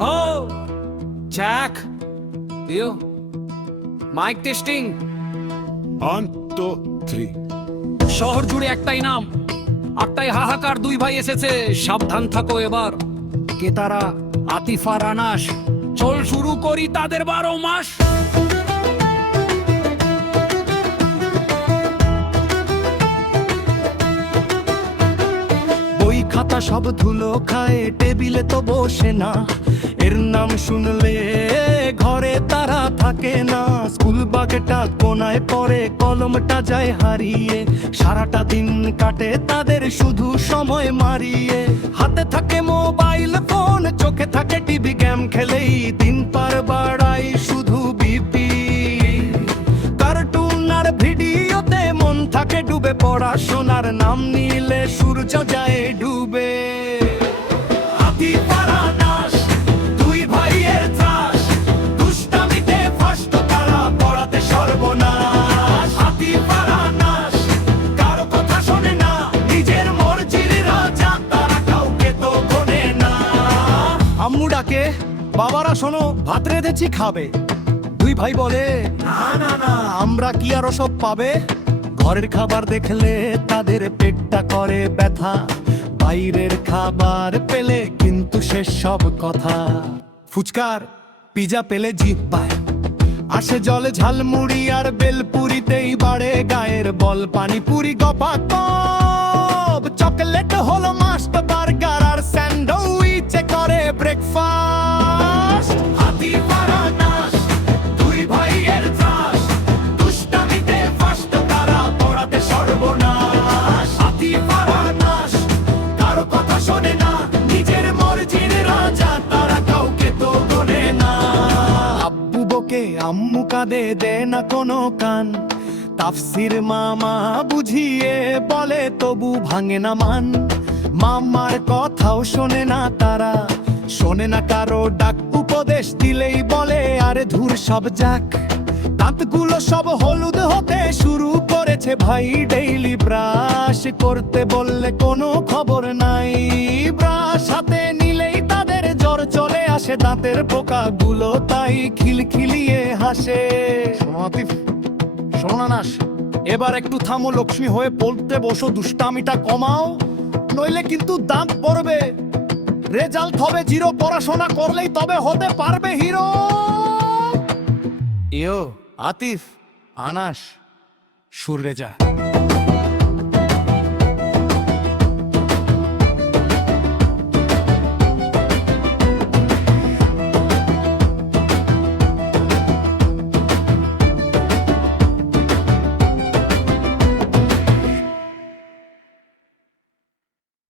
Oh, Jack. You. Mic testing. 1 2 3 শহর জুড়ে একটাই নাম, একটাই হাহাকার। দুই ভাই এসেছে, সাবধান থাকো এবার। কে তারা? আতিফ আর আনাস। চল শুরু করি তাদের 12 মাস। বই খাতা সব ধুলো খায়, টেবিলে তো বসে না। এর নাম শুনলে ঘরে তারা থাকে না। স্কুল বাগেটা কোনায় পড়ে, কলমটা যায় হারিয়ে। সারাটা দিন কাটে তাদের শুধু সময় মারিয়ে। হাতে থাকে মোবাইল ফোন, চোখে থাকে টিভি, গেম খেলেই দিন পার বাড়াই শুধু বিপি। কার্টুন আর ভিডিওতে মন থাকে ডুবে, পড়াশোনার নাম নিলে সূর্য যায় ডুবে। আতিফ আর আনাস, দুই ভাইয়ের ত্রাস, দুষ্টামিতে ফাঁসতো তারা, পড়াতে সর্বনাশ। আতিফ আর আনাস কারো কথা শোনে না, নিজের মর্জির রাজা, তারা কাউকে তো গোনে না। আম্মু ডাকে, বাবারা শোনো ভাত রেঁধেছি খাবে। দুই ভাই বলে না না না, আমরা কি আরো সব পাবে। ঘরের খাবার দেখলে তাদের পেটটা করে ব্যথা, বাইরের খাবার পেলে কিন্তু শেষ সব কথা। ফুচকার পিজা পেলে জিভ পায়, আসে জলে ঝালমুড়ি আর বেলপুরিতেই বাড়ে গায়ের বল। পানিপুরি গপা কপ, চকলেট হলো মাস্ট, বার্গার আর স্যান্ডউইচে করে ব্রেকফাস্ট। আতিফ আর আনাস, দুই ভাইয়ের ত্রাস, দুষ্টামিতে ফাঁসতো তারা, পড়াতে সর্বনাশ। আতিফ আর আনাস কারো কথা শোনে না, নিজের মর্জির রাজা, তারা কাউকে তো গোনে না। আব্বু বকে আম্মু কাঁদে, দে না কোনো কান। তাফসির মামা বুঝিয়ে বলে, তবু ভাঙে না মান। মামার কথাও শোনে না তারা, শোনে না কারো ডাক। উপদেশ দিলেই বলে আরে ধুর সব যাক। দাঁতগুলো সব হলুদ হতে শুরু করেছে ভাই, ডেইলি ব্রাশ করতে বললে কোনো খবর নাই। ব্রাশ হাতে নিলেই তাদের জ্বর চলে আসে, দাঁতের পোকাগুলো তাই খিলখিলিয়ে হাসে। শোনো আতিফ, শোনো আনাস, এবার একটু থামো, লক্ষ্মী হয়ে পড়তে বসো, দুষ্টামিটা কমাও, নইলে কিন্তু দাঁত পড়বে। রেজাল্ট হবে জিরো, পড়াশোনা করলেই তবে হতে পারবে হিরো। ইয়ো আতিফ, আনাস, সুর রেজা।